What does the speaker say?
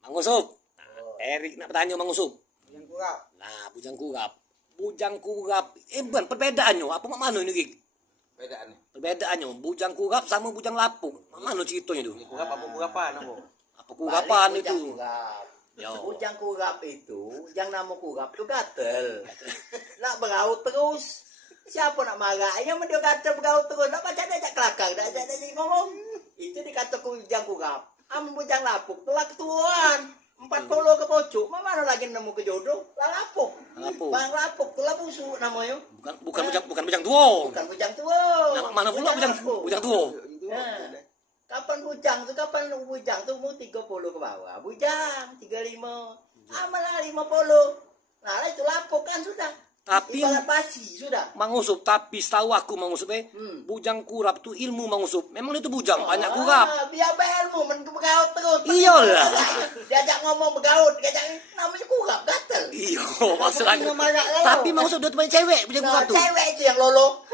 Mang Usop. Erik nak bertanya Mang Usop. Bujang kurap. Nah, bujang kurap. Bujang kurap. Bukan perbedaannya. Apa mak mana ini, Gig? Bedaannya. Perbedaannya bujang kurap sama bujang lapuk. Mak mana ceritanya itu? Kurap apa kurapan apa? Apa kurapan Balik itu? bujang kurap. Yo. Bujang kurap itu, yang nama kurap itu gatel. Nak beraut terus. Siapa nak marah? Yang dia gatel beraut terus. Nak baca dia kelakar, dah jadi ngomong. Itu dikata bujang kurap. Bujang lapuk, telah ketuaan. 40 ke pojok, mana lagi nemu ke jodoh? Lah lapuk. Lapuk. Bang lapuk, telah busuk namanya. Bukan bujang tua. Bukan bujang tua. Nama mana pula lapuk. bujang tua? Nah, kapan bujang tuh? Kapan bujang tuh mau 30 ke bawah? Bujang 35. Amalah 50. Nah, itu lapuk kan sudah. Tapi Ibarat pasi sudah. Mang Usop, tapi setahu aku Mang Usop bujang kurap tuh ilmu Mang Usop. Memang itu bujang banyak kurap. Biar berilmu men begaut terus. Iyalah. Diajak ngomong begaut, diajak namanya kurap gatel. Iya, masalahnya. Tapi Tapi Mang Usop udah teman cewek bujang kurap tuh. Cewek itu yang lolo.